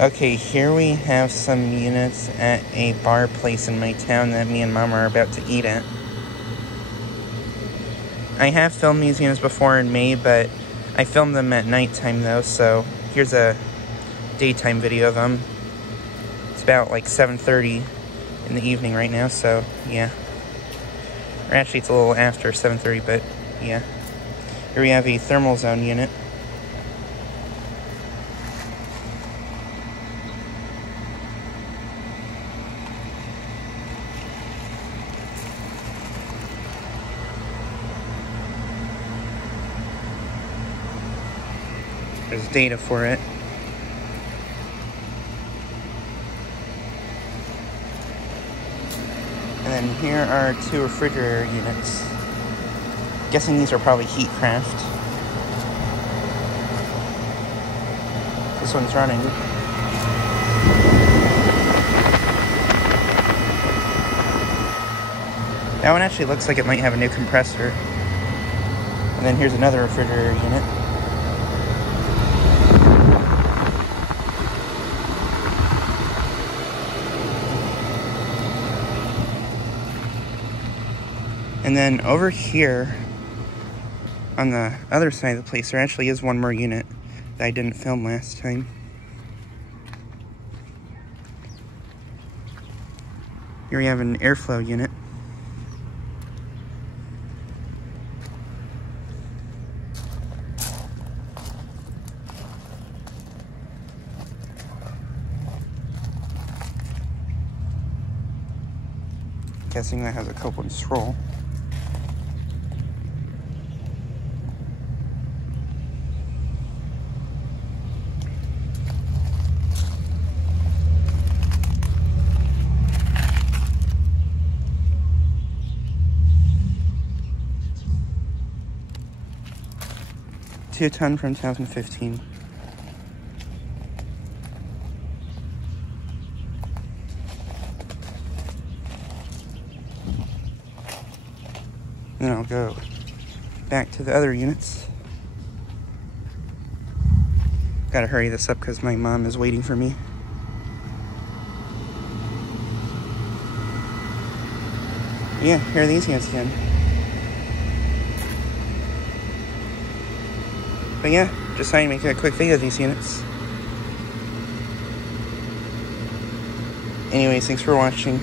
Okay, here we have some units at a bar place in my town that me and Mom are about to eat at. I have filmed these units before in May, but I filmed them at nighttime though, so here's a daytime video of them. It's about like 7:30 in the evening right now, so yeah. Or actually it's a little after 7:30, but yeah. Here we have a thermal zone unit. There's data for it. And then here are two refrigerator units. Guessing these are probably heat craft. This one's running. That one actually looks like it might have a new compressor. And then here's another refrigerator unit. And then over here, on the other side of the place, there actually is one more unit that I didn't film last time. Here we have an Aire-Flo unit. Guessing that has a Copeland scroll. Two-ton from 2015. Then I'll go back to the other units. Gotta hurry this up because my mom is waiting for me. Yeah, here are these units again. But yeah, just trying to make a quick video of these units. Anyways, thanks for watching.